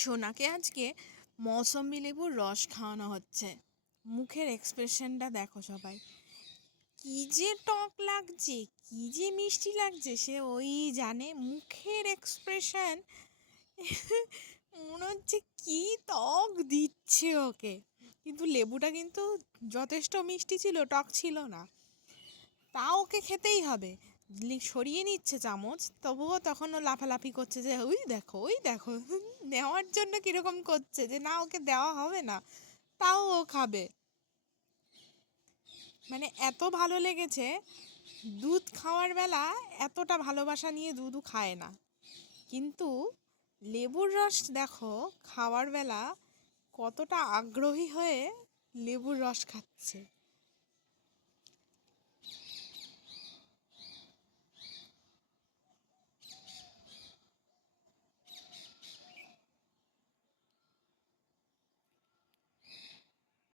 সোনাকে আজকে মৌসম্বি লেবুর রস খাওয়ানো হচ্ছে। মুখের এক্সপ্রেশনটা দেখো সবাই, কি যে টক লাগছে, কি যে মিষ্টি লাগছে সে ওই জানে। মুখের এক্সপ্রেশন মনে হচ্ছে কি টক দিচ্ছে ওকে। কিন্তু লেবুটা কিন্তু যথেষ্ট মিষ্টি ছিল, টক ছিল না। তা ওকে খেতেই হবে। সরিয়ে নিচ্ছে চামচ, তবুও তখন ও লাফালাফি করছে যে ওই দেখো নেওয়ার জন্য কীরকম করছে যে না ওকে দেওয়া হবে না, তাও ও খাবে। মানে এত ভালো লেগেছে। দুধ খাওয়ার বেলা এতটা ভালোবাসা নিয়ে দুধও খায় না, কিন্তু লেবুর রস দেখো খাওয়ার বেলা কতটা আগ্রহী হয়ে লেবুর রস খাচ্ছে।